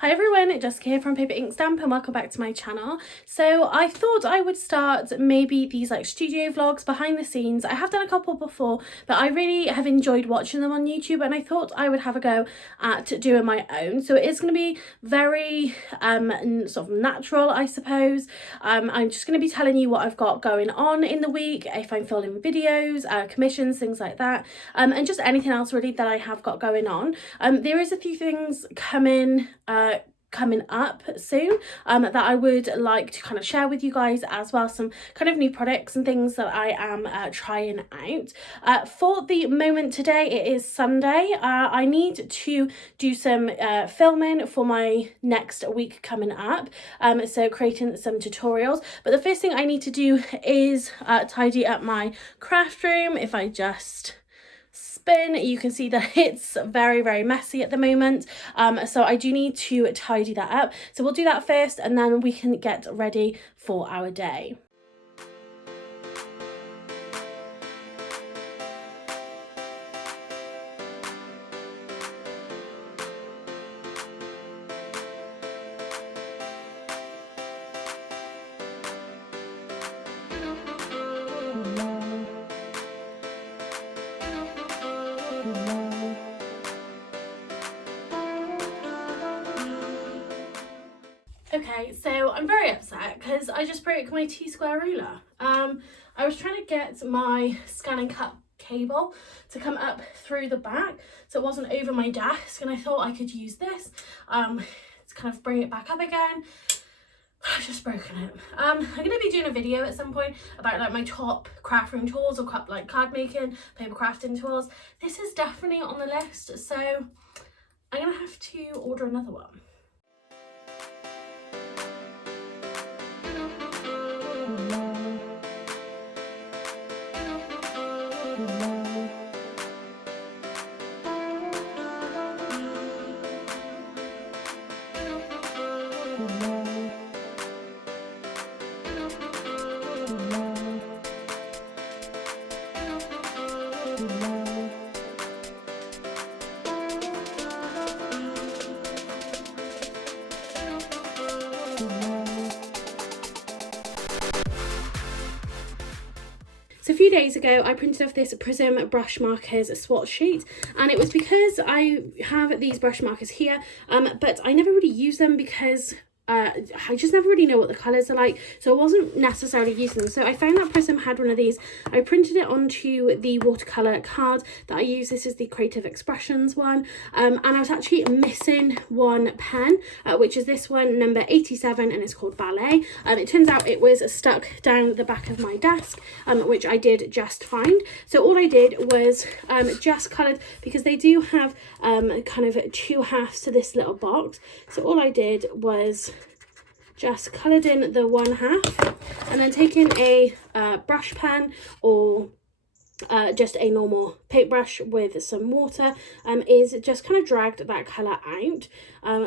Hi everyone, Jessica here from Paper Ink Stamp and welcome back to my channel. So I thought I would start maybe these like studio vlogs behind the scenes. I have done a couple before, but I really have enjoyed watching them on YouTube and I thought I would have a go at doing my own. So it is going to be very sort of natural, I suppose. I'm just going to be telling you what I've got going on in the week, if I'm filming videos, commissions, things like that, and just anything else really that I have got going on. There is a few things coming up soon that I would like to kind of share with you guys as well, some kind of new products and things that I am trying out. For the moment today, it is Sunday. I need to do some filming for my next week coming up, so creating some tutorials, but the first thing I need to do is tidy up my craft room. If I just spin, you can see that it's very messy at the moment, so I do need to tidy that up. So we'll do that first and then we can get ready for our day. Okay, so I'm very upset because I just broke my T-square ruler. I was trying to get my scan and cut cable to come up through the back so it wasn't over my desk, and I thought I could use this to kind of bring it back up again. I've just broken it. I'm going to be doing a video at some point about like my top craft room tools, or like card making, paper crafting tools. This is definitely on the list, so I'm going to have to order another one. So a few days ago I printed off this Prism brush markers swatch sheet, and it was because I have these brush markers here, but I never really use them because I just never really know what the colours are like, so I wasn't necessarily using them. So I found that Prism had one of these. I printed it onto the watercolour card that I use. This is the Creative Expressions one, and I was actually missing one pen, which is this one, number 87, and it's called Ballet. It turns out it was stuck down the back of my desk, which I did just find. So all I did was just coloured, because they do have kind of two halves to this little box. So all I did was just coloured in the one half, and then taking a brush pen or just a normal paintbrush with some water is just kind of dragged that colour out.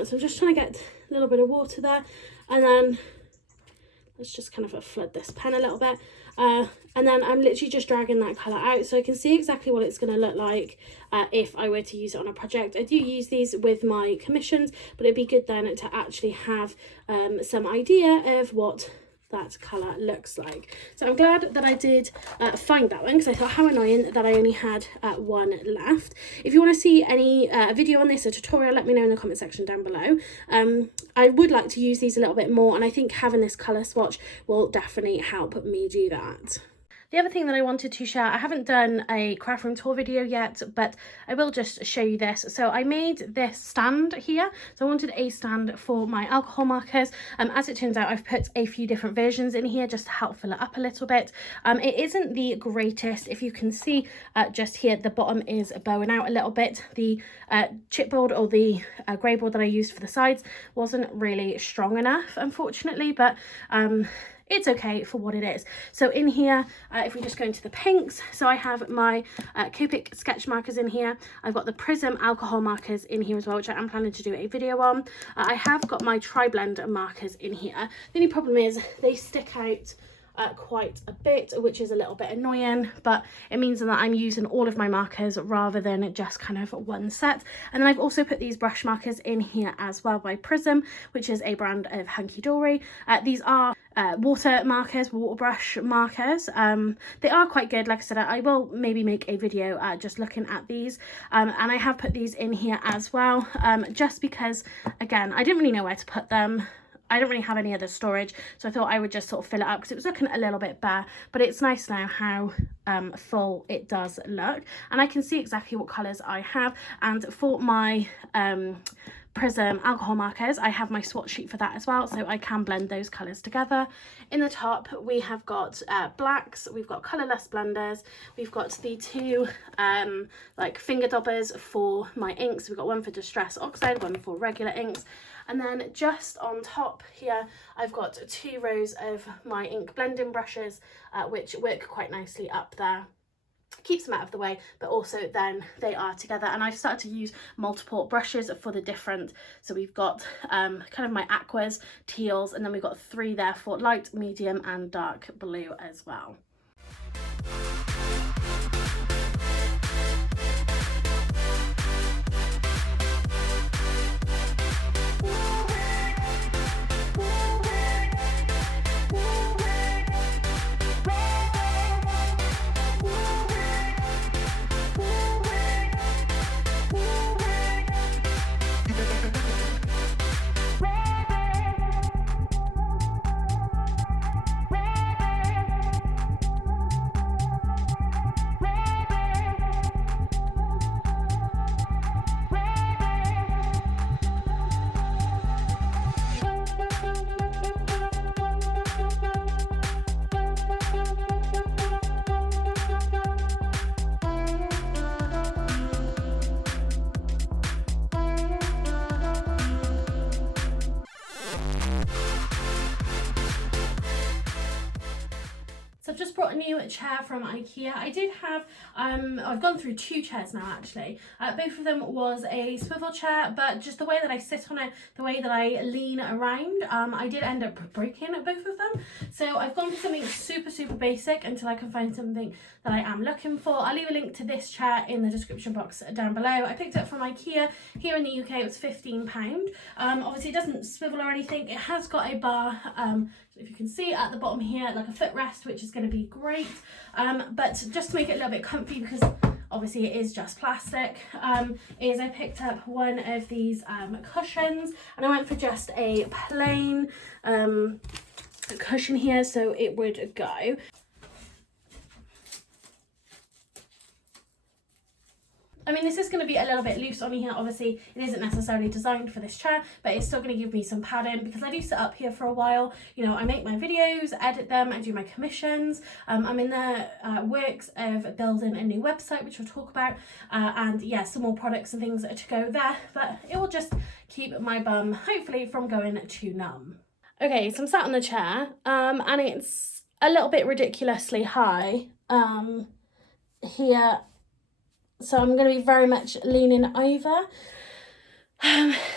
So I'm just trying to get a little bit of water there, and then let's just kind of flood this pen a little bit, and then I'm literally just dragging that colour out so I can see exactly what it's going to look like if I were to use it on a project. I do use these with my commissions, but it'd be good then to actually have some idea of what that colour looks like. So I'm glad that I did find that one, because I thought how annoying that I only had one left. If you want to see any video on this, a tutorial, let me know in the comment section down below. I would like to use these a little bit more, and I think having this colour swatch will definitely help me do that. The other thing that I wanted to share, I haven't done a craft room tour video yet, but I will just show you this. So I made this stand here. So I wanted a stand for my alcohol markers. As it turns out, I've put a few different versions in here just to help fill it up a little bit. It isn't the greatest. If you can see just here, the bottom is bowing out a little bit. The chipboard, or the grey board that I used for the sides, wasn't really strong enough, unfortunately, but it's okay for what it is. So in here, if we just go into the pinks, so I have my Copic sketch markers in here. I've got the Prism alcohol markers in here as well, which I am planning to do a video on. I have got my Tri-Blend markers in here. The only problem is they stick out quite a bit, which is a little bit annoying, but it means that I'm using all of my markers rather than just kind of one set. And then I've also put these brush markers in here as well by Prism, which is a brand of hunky jewelry. These are water markers, water brush markers. They are quite good. Like I said, I will maybe make a video just looking at these, and I have put these in here as well, just because, again, I didn't really know where to put them. I don't really have any other storage, so I thought I would just sort of fill it up because it was looking a little bit bare, but it's nice now how full it does look, and I can see exactly what colours I have. And for my Prism alcohol markers, I have my swatch sheet for that as well, so I can blend those colours together. In the top we have got blacks, we've got colourless blenders, we've got the two like finger daubers for my inks. We've got one for Distress Oxide, one for regular inks, and then just on top here I've got 2 rows of my ink blending brushes, which work quite nicely up there. Keeps them out of the way, but also then they are together. And I've started to use multiple brushes for the different, so we've got kind of my aquas, teals, and then we've got 3 there for light, medium and dark blue as well. So I've just brought a new chair from IKEA. I did have, I've gone through 2 chairs now actually. Both of them was a swivel chair, but just the way that I sit on it, the way that I lean around, I did end up breaking both of them. So I've gone for something super basic until I can find something that I am looking for. I'll leave a link to this chair in the description box down below. I picked it up from IKEA. Here in the UK it was £15. Obviously it doesn't swivel or anything. It has got a bar, if you can see at the bottom here, like a footrest, which is going to be great, but just to make it a little bit comfy, because obviously it is just plastic, is I picked up one of these cushions, and I went for just a plain cushion here, so it would go. I mean, this is going to be a little bit loose on me here. Obviously, it isn't necessarily designed for this chair, but it's still going to give me some padding because I do sit up here for a while. You know, I make my videos, edit them, I do my commissions. I'm in the works of building a new website, which we'll talk about, and yeah, some more products and things to go there, but it will just keep my bum, hopefully, from going too numb. Okay, so I'm sat on the chair, and it's a little bit ridiculously high here. So I'm going to be very much leaning over.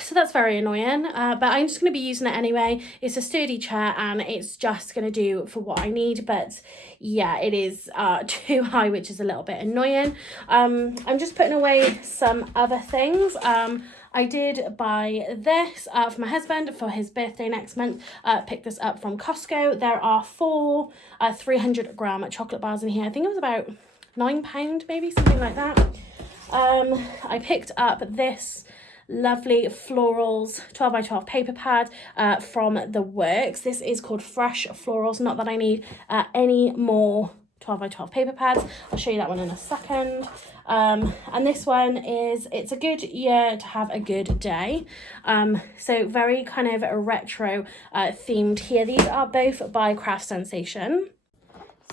So that's very annoying, but I'm just going to be using it anyway. It's a sturdy chair and it's just going to do for what I need. But yeah, it is too high, which is a little bit annoying. I'm just putting away some other things. I did buy this for my husband for his birthday next month. Picked this up from Costco. There are 4 300-gram chocolate bars in here. I think it was about £9 maybe, something like that. I picked up this lovely florals 12x12 paper pad from The Works. This is called Fresh Florals. Not that I need any more 12x12 paper pads. I'll show you that one in a second. And this one is, it's a good year to have a good day. So very kind of retro themed here. These are both by Craft Sensation.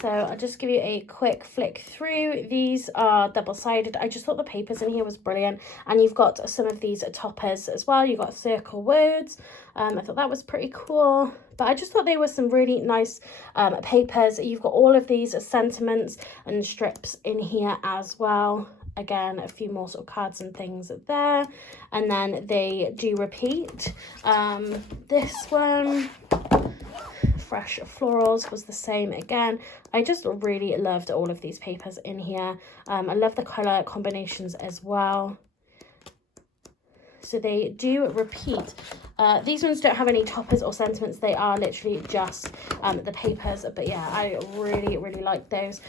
So I'll just give you a quick flick through. These are double-sided. I just thought the papers in here was brilliant. And you've got some of these toppers as well. You've got circle words. I thought that was pretty cool. But I just thought they were some really nice papers. You've got all of these sentiments and strips in here as well. Again, a few more sort of cards and things there. And then they do repeat. This one Fresh Florals was the same again. I just really loved all of these papers in here. I love the colour combinations as well. So they do repeat. These ones don't have any toppers or sentiments. They are literally just the papers. But yeah, I really, really like those.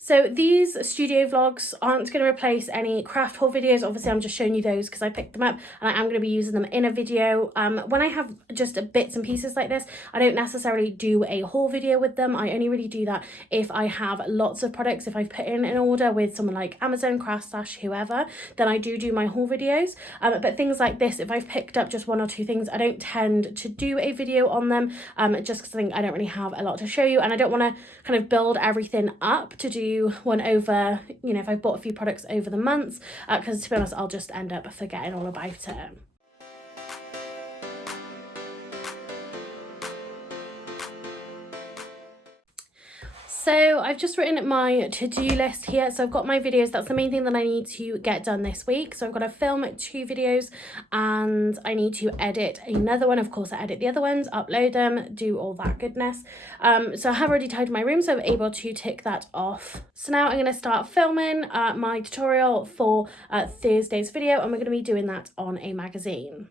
So these studio vlogs aren't going to replace any craft haul videos. Obviously, I'm just showing you those because I picked them up and I am going to be using them in a video. When I have just bits and pieces like this, I don't necessarily do a haul video with them. I only really do that if I have lots of products. If I've put in an order with someone like Amazon, Craftstash, whoever, then I do my haul videos. But things like this, if I've picked up just one or two things, I don't tend to do a video on them just because I think I don't really have a lot to show you and I don't want to kind of build everything up to do one over, you know, if I've bought a few products over the months, because to be honest, I'll just end up forgetting all about it. So I've just written my to-do list here. So I've got my videos. That's the main thing that I need to get done this week. So I've got to film 2 videos and I need to edit another one. Of course, I edit the other ones, upload them, do all that goodness. So I have already tidied my room, so I'm able to tick that off. So now I'm going to start filming my tutorial for Thursday's video, and we're going to be doing that on a magazine.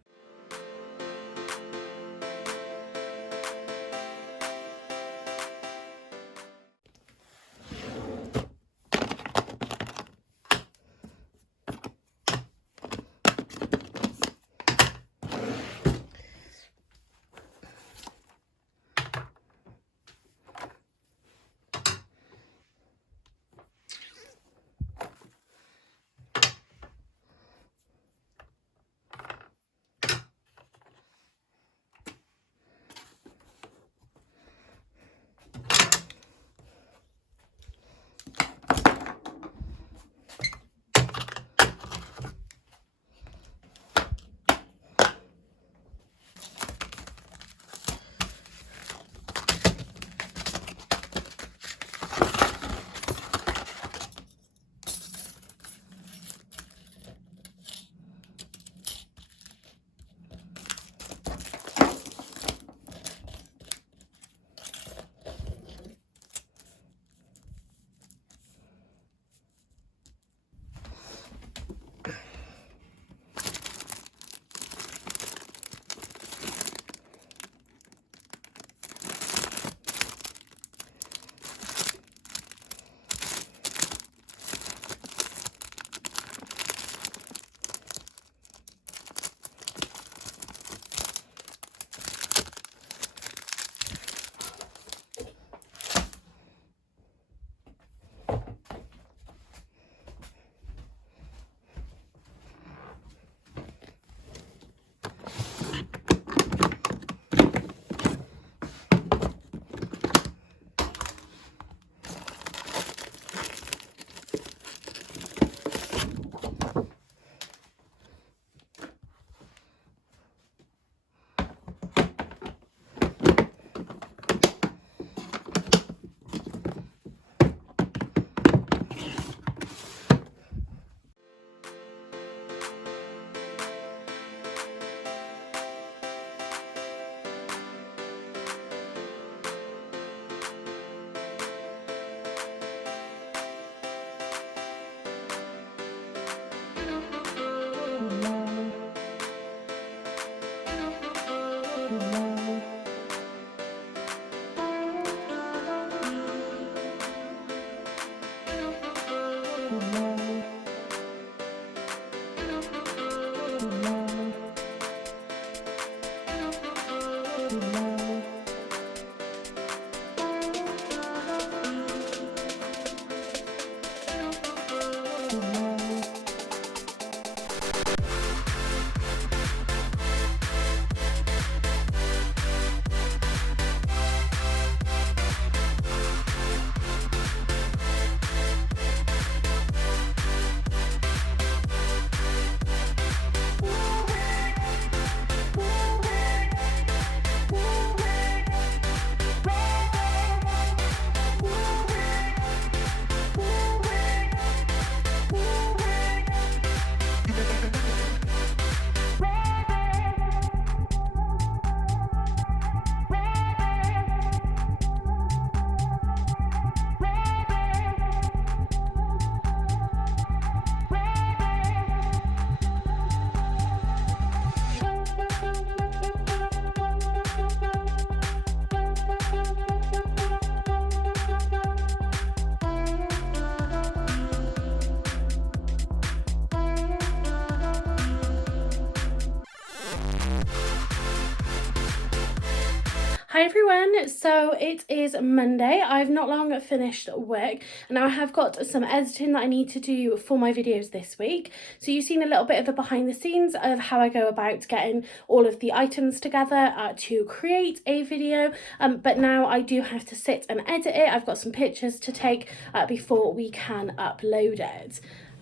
Hi everyone, so it is Monday. I've not long finished work and now I have got some editing that I need to do for my videos this week. So you've seen a little bit of the behind the scenes of how I go about getting all of the items together to create a video, but now I do have to sit and edit it. I've got some pictures to take before we can upload it.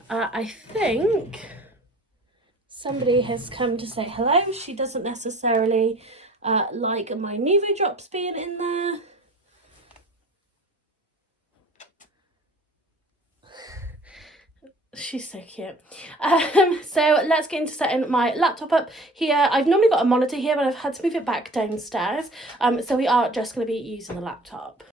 I think somebody has come to say hello. She doesn't necessarily like my Neewer drops being in there. She's so cute. So let's get into setting my laptop up here. I've normally got a monitor here, but I've had to move it back downstairs. So we are just going to be using the laptop.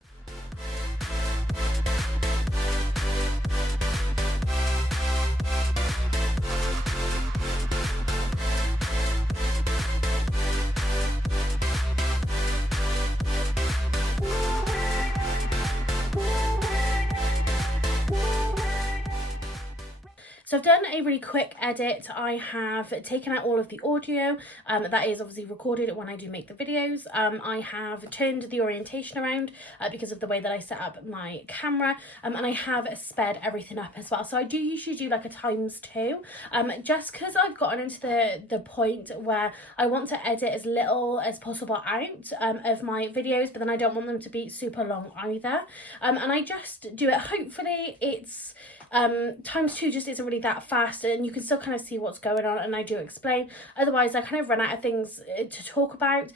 So I've done a really quick edit. I have taken out all of the audio that is obviously recorded when I do make the videos. I have turned the orientation around because of the way that I set up my camera, and I have sped everything up as well. So I do usually do like a ×2, just because I've gotten into the point where I want to edit as little as possible out of my videos, but then I don't want them to be super long either. And I just do it, hopefully it's ×2 just isn't really that fast and you can still kind of see what's going on, and I do explain. Otherwise I kind of run out of things to talk about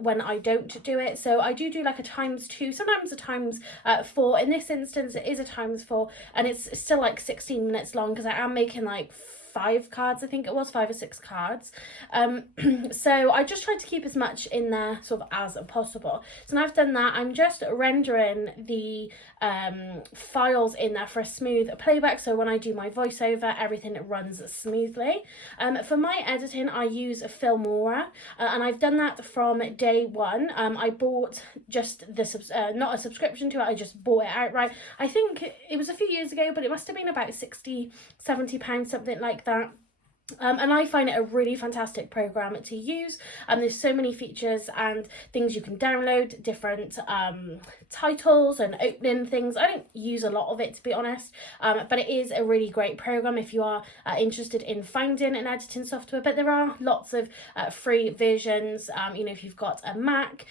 when I don't do it. So I do like a ×2, sometimes a ×4. In this instance it is a ×4 and it's still like 16 minutes long because I am making like 5 cards, I think it was 5 or 6 cards. So I just tried to keep as much in there sort of as possible. So now I've done that, I'm just rendering the files in there for a smooth playback, so when I do my voiceover everything runs smoothly. For my editing I use Filmora, and I've done that from day one. I bought just the not a subscription to it, I just bought it outright. I think it was a few years ago, but it must have been about £60–70, something like that. And I find it a really fantastic program to use. There's so many features and things you can download, different titles and opening things. I don't use a lot of it, to be honest, but it is a really great program if you are interested in finding an editing software. But there are lots of free versions. You know, if you've got a Mac,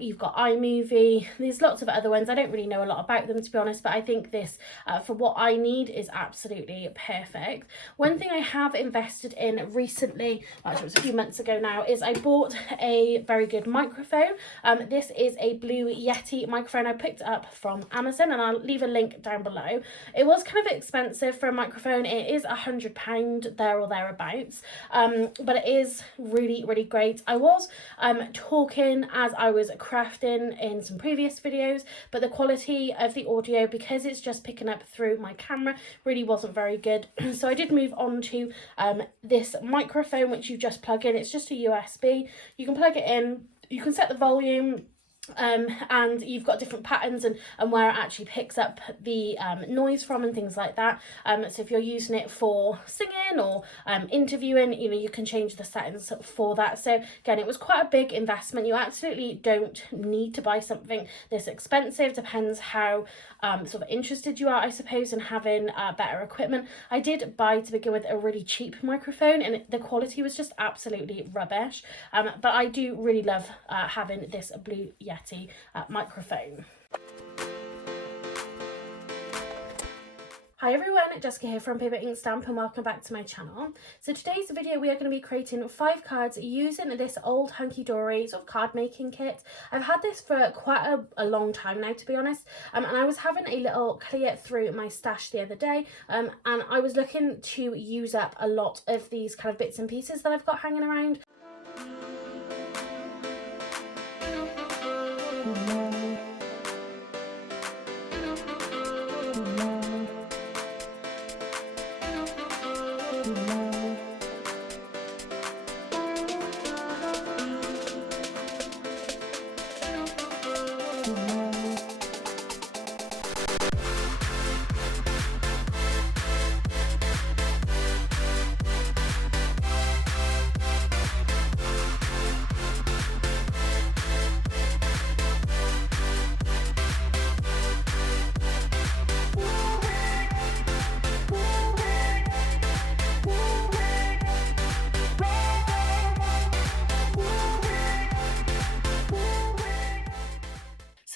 you've got iMovie, there's lots of other ones. I don't really know a lot about them, to be honest, but I think this for what I need is absolutely perfect. One thing I have invested in recently, actually it was a few months ago now, is I bought a very good microphone. This is a Blue Yeti microphone. I picked it up from Amazon and I'll leave a link down below. It was kind of expensive for a microphone. It is £100 there or thereabouts, but it is really great. I was talking as I was crafting in some previous videos, but the quality of the audio, because it's just picking up through my camera, really wasn't very good. So I did move on to this microphone, which you just plug in. It's just a USB. You can plug it in, you can set the volume, and you've got different patterns and where it actually picks up the noise from and things like that. So if you're using it for singing or interviewing, you know, you can change the settings for that. So again, it was quite a big investment. You absolutely don't need to buy something this expensive. Depends how sort of interested you are, I suppose, in having better equipment. I did buy, to begin with, a really cheap microphone and the quality was just absolutely rubbish, but I do really love having this Blue Yeti microphone. Hi everyone, Jessica here from Paper Ink Stamp and welcome back to my channel. So today's video we are going to be creating 5 cards using this old hunky-dory sort of card making kit. I've had this for quite a long time now, to be honest, and I was having a little clear through my stash the other day, and I was looking to use up a lot of these kind of bits and pieces that I've got hanging around.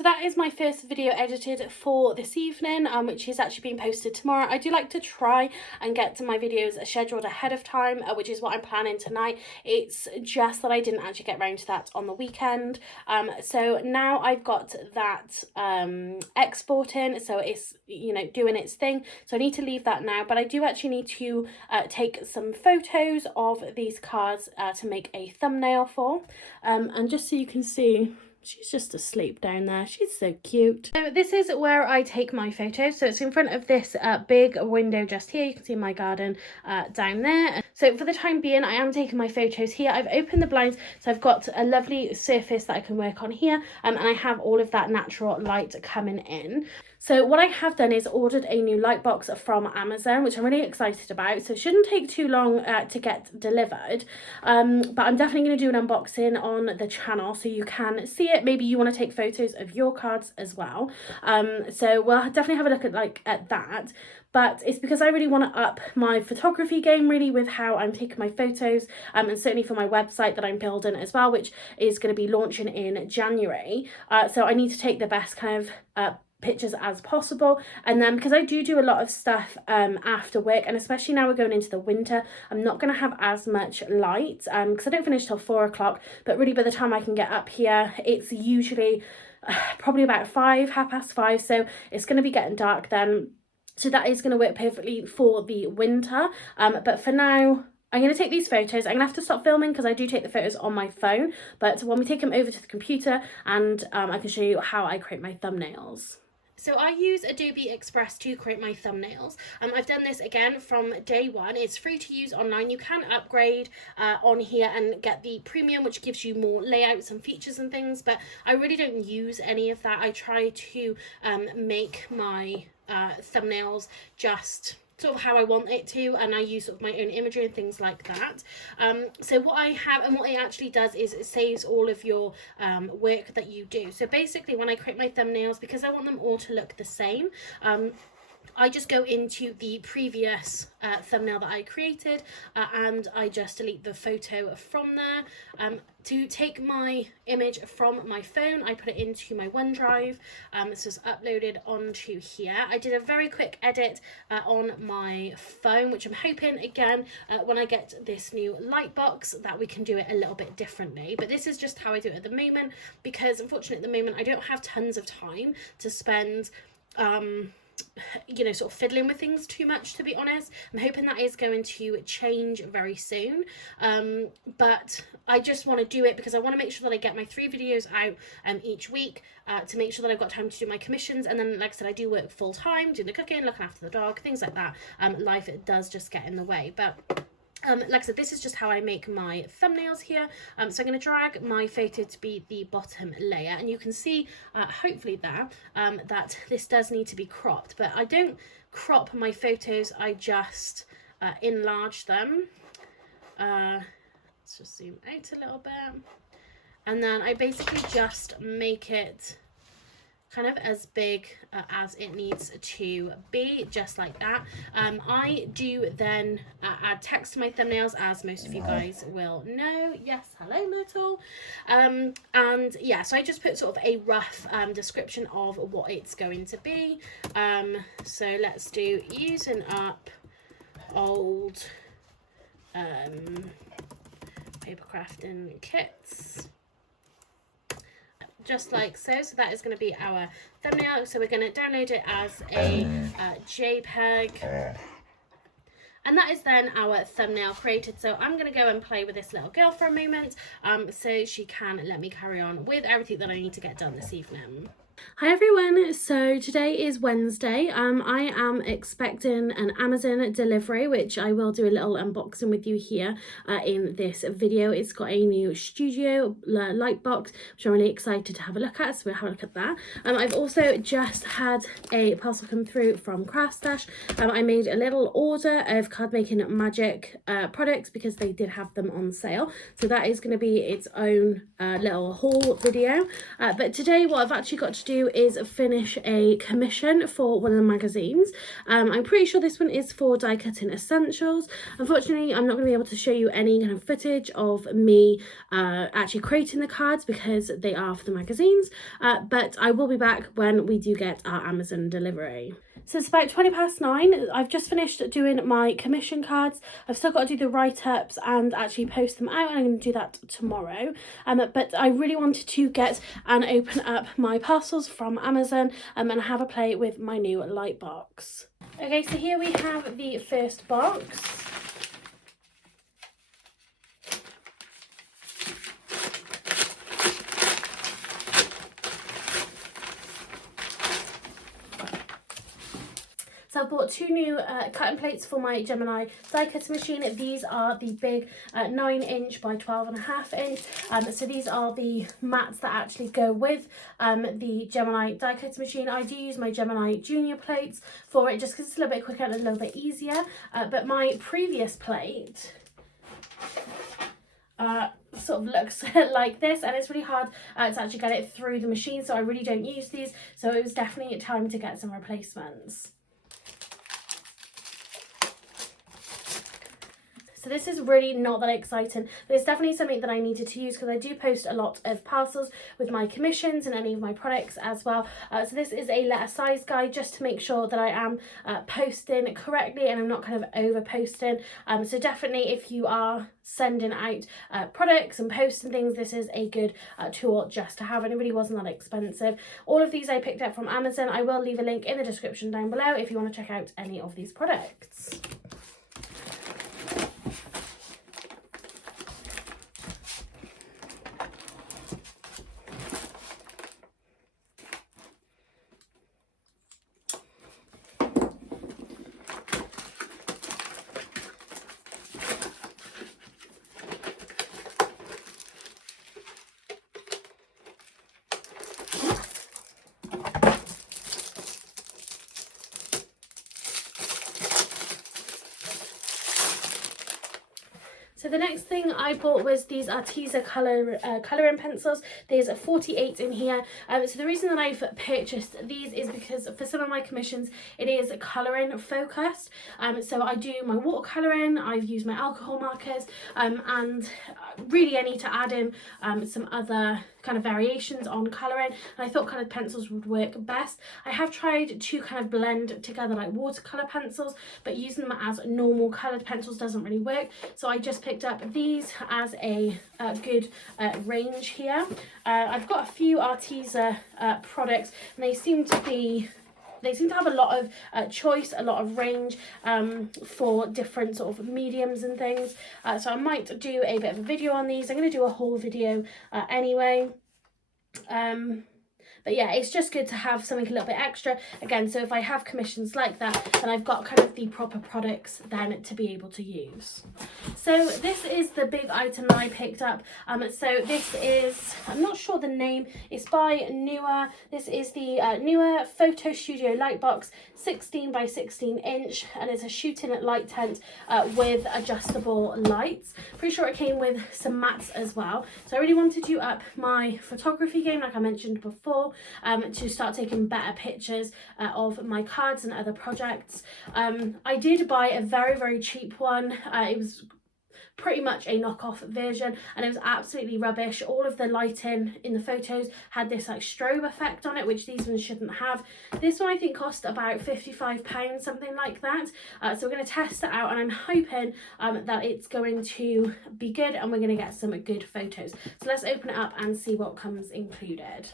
So that is my first video edited for this evening, which is actually being posted tomorrow. I do like to try and get to my videos scheduled ahead of time, which is what I'm planning tonight. It's just that I didn't actually get around to that on the weekend. So now I've got that exporting, so it's, you know, doing its thing. So I need to leave that now, but I do actually need to take some photos of these cards to make a thumbnail for. And just so you can see, she's just asleep down there. She's so cute. So this is where I take my photos. So it's in front of this big window just here. You can see my garden down there. So for the time being, I am taking my photos here. I've opened the blinds, so I've got a lovely surface that I can work on here. And I have all of that natural light coming in. So what I have done is ordered a new light box from Amazon, which I'm really excited about. So it shouldn't take too long to get delivered. But I'm definitely going to do an unboxing on the channel so you can see it. Maybe you want to take photos of your cards as well. So we'll definitely have a look at that. But it's because I really want to up my photography game really with how I'm taking my photos, and certainly for my website that I'm building as well, which is going to be launching in January. So I need to take the best kind of pictures as possible. And then because I do a lot of stuff after work, and especially now we're going into the winter, I'm not going to have as much light because I don't finish till 4 o'clock, but really by the time I can get up here, it's usually probably about 5:30, so it's going to be getting dark then. So that is going to work perfectly for the winter. But for now, I'm going to take these photos. I'm going to have to stop filming because I do take the photos on my phone. But when we take them over to the computer, and I can show you how I create my thumbnails. So I use Adobe Express to create my thumbnails. I've done this again from day one. It's free to use online. You can upgrade on here and get the premium, which gives you more layouts and features and things, but I really don't use any of that. I try to make my thumbnails just sort of how I want it to, and I use sort of my own imagery and things like that. So what I have, and what it actually does is it saves all of your work that you do. So basically when I create my thumbnails, because I want them all to look the same, I just go into the previous thumbnail that I created and I just delete the photo from there. To take my image from my phone, I put it into my OneDrive. This was uploaded onto here. I did a very quick edit on my phone, which I'm hoping, again, when I get this new light box, that we can do it a little bit differently. But this is just how I do it at the moment, because unfortunately at the moment I don't have tons of time to spend you know, sort of fiddling with things too much, to be honest. I'm hoping that is going to change very soon, but I just want to do it because I want to make sure that I get my 3 videos out each week, to make sure that I've got time to do my commissions. And then, like I said, I do work full time, doing the cooking, looking after the dog, things like that. Life, it does just get in the way, but like I said, this is just how I make my thumbnails here. So I'm going to drag my photo to be the bottom layer, and you can see hopefully there that this does need to be cropped, but I don't crop my photos, I just enlarge them. Let's just zoom out a little bit, and then I basically just make it kind of as big as it needs to be, just like that. I do then add text to my thumbnails, as most of you guys will know. Yes, hello Myrtle. And yeah, so I just put sort of a rough description of what it's going to be. So let's do using up old paper crafting kits, just like so. So that is going to be our thumbnail. So we're going to download it as a JPEG, and that is then our thumbnail created. So I'm going to go and play with this little girl for a moment, so she can let me carry on with everything that I need to get done this evening. Hi everyone, so today is Wednesday. I am expecting an Amazon delivery, which I will do a little unboxing with you here in this video. It's got a new studio light box, which I'm really excited to have a look at, so we'll have a look at that. I've also just had a parcel come through from Craft Stash. I made a little order of card making magic products because they did have them on sale, so that is going to be its own little haul video. But today what I've actually got to to do is finish a commission for one of the magazines. I'm pretty sure this one is for Die Cutting Essentials. Unfortunately, I'm not going to be able to show you any kind of footage of me actually creating the cards because they are for the magazines, but I will be back when we do get our Amazon delivery. So it's about 9:20. I've just finished doing my commission cards. I've still got to do the write-ups and actually post them out, and I'm going to do that tomorrow. But I really wanted to get and open up my parcels from Amazon and have a play with my new light box. Okay, so here we have the first box. So I've bought two new cutting plates for my Gemini die cutting machine. These are the big 9" by 12.5". So these are the mats that actually go with the Gemini die cutting machine. I do use my Gemini Junior plates for it just because it's a little bit quicker and a little bit easier. But my previous plate sort of looks like this, and it's really hard to actually get it through the machine, so I really don't use these. So it was definitely time to get some replacements. So this is really not that exciting, but it's definitely something that I needed to use because I do post a lot of parcels with my commissions and any of my products as well. So this is a letter size guide just to make sure that I am posting correctly and I'm not kind of over posting. So definitely if you are sending out products and posting things, this is a good tool just to have, and it really wasn't that expensive. All of these I picked up from Amazon. I will leave a link in the description down below if you want to check out any of these products. So the next thing I bought was these Arteza colouring pencils. There's 48 in here. So the reason that I've purchased these is because for some of my commissions it is colouring focused. So I do my watercolouring, I've used my alcohol markers, and really I need to add in some other kind of variations on colouring, and I thought coloured pencils would work best. I have tried to kind of blend together like watercolour pencils, but using them as normal coloured pencils doesn't really work, so I just picked up these as a good range here. I've got a few Arteza products, and they seem to have a lot of choice, a lot of range for different sort of mediums and things. So I might do a bit of a video on these. I'm going to do a whole video anyway. But yeah, it's just good to have something a little bit extra. Again, so if I have commissions like that, then I've got kind of the proper products then to be able to use. So this is the big item that I picked up. So this is, I'm not sure the name, it's by Neewer. This is the Neewer Photo Studio Light Box, 16 by 16", and it's a shooting light tent with adjustable lights. Pretty sure it came with some mats as well. So I really wanted to up my photography game, like I mentioned before, to start taking better pictures of my cards and other projects. I did buy a very, very cheap one. It was pretty much a knockoff version, and it was absolutely rubbish. All of the lighting in the photos had this like strobe effect on it, which these ones shouldn't have. This one I think cost about £55, something like that. So we're going to test it out, and I'm hoping that it's going to be good and we're going to get some good photos. So let's open it up and see what comes included.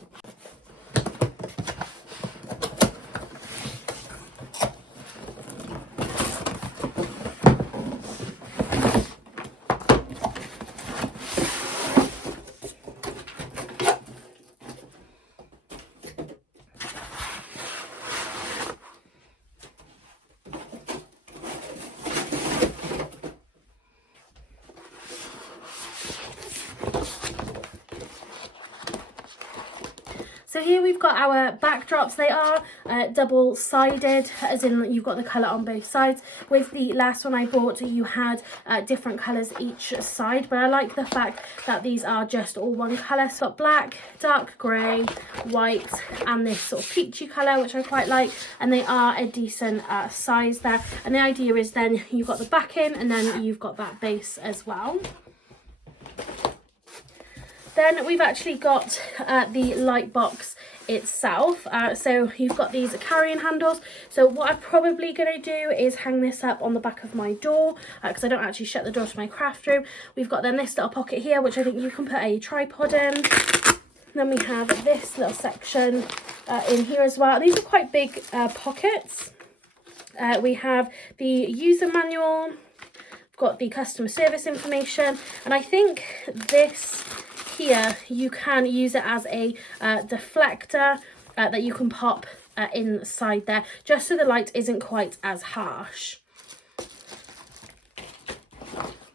So here we've got our backdrops. They are double-sided, as in you've got the colour on both sides. With the last one I bought, you had different colours each side, but I like the fact that these are just all one colour. So got black, dark grey, white, and this sort of peachy colour, which I quite like, and they are a decent size there. And the idea is then you've got the backing and then you've got that base as well. Then we've actually got the Lightbox itself. So you've got these carrying handles. So what I'm probably going to do is hang this up on the back of my door, because I don't actually shut the door to my craft room. We've got then this little pocket here, which I think you can put a tripod in. Then we have this little section in here as well. These are quite big pockets. We have the user manual. We've got the customer service information, and I think this here you can use it as a deflector that you can pop inside there, just so the light isn't quite as harsh.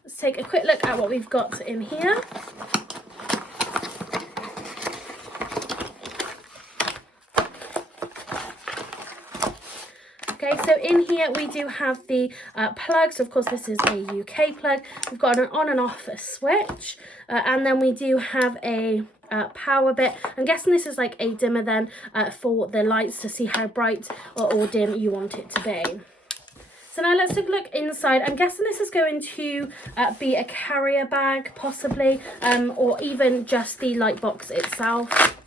Let's take a quick look at what we've got in here. Okay, so in here we do have the plugs. Of course, this is a UK plug. We've got an on and off switch, and then we do have a power bit. I'm guessing this is like a dimmer then for the lights, to see how bright or dim you want it to be. So now let's take a look inside. I'm guessing this is going to be a carrier bag possibly, or even just the light box itself.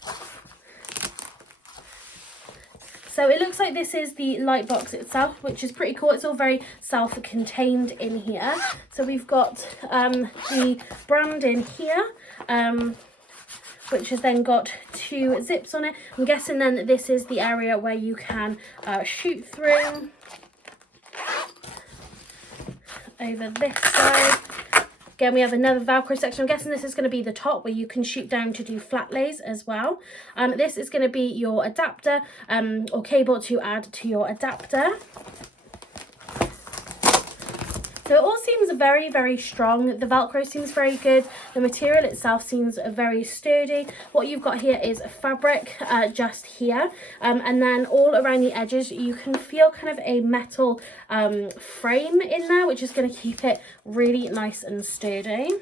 So it looks like this is the light box itself, which is pretty cool. It's all very self-contained in here. So we've got the brand in here, which has then got 2 zips on it. I'm guessing then that this is the area where you can shoot through. Over this side. Again, we have another Velcro section. I'm guessing this is going to be the top where you can shoot down to do flat lays as well. This is going to be your adapter or cable to add to your adapter. So it all seems very, very strong. The Velcro seems very good. The material itself seems very sturdy. What you've got here is fabric just here. And then all around the edges, you can feel kind of a metal frame in there, which is going to keep it really nice and sturdy.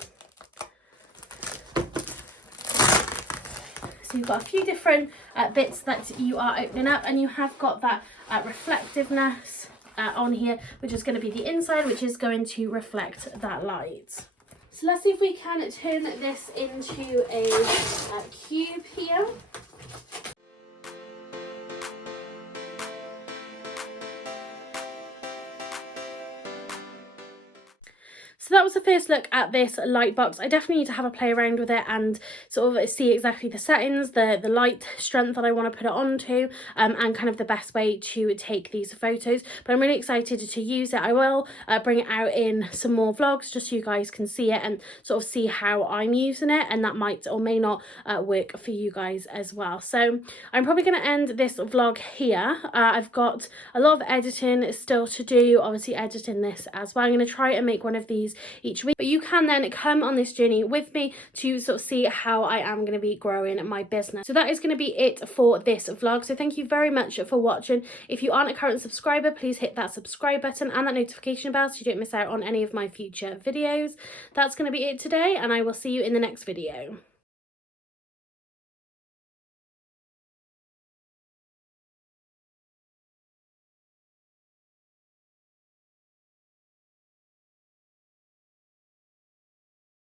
So you've got a few different bits that you are opening up, and you have got that reflectiveness on here, which is going to be the inside, which is going to reflect that light. So let's see if we can turn this into a cube here. So that was the first look at this light box. I definitely need to have a play around with it and sort of see exactly the settings, the light strength that I want to put it onto, and kind of the best way to take these photos. But I'm really excited to use it. I will bring it out in some more vlogs just so you guys can see it and sort of see how I'm using it, and that might or may not work for you guys as well. So I'm probably going to end this vlog here. I've got a lot of editing still to do, obviously editing this as well. I'm going to try and make one of these each week, but you can then come on this journey with me to sort of see how I am going to be growing my business. So that is going to be it for this vlog. So thank you very much for watching. If you aren't a current subscriber, please hit that subscribe button and that notification bell so you don't miss out on any of my future videos. That's going to be it today, and I will see you in the next video.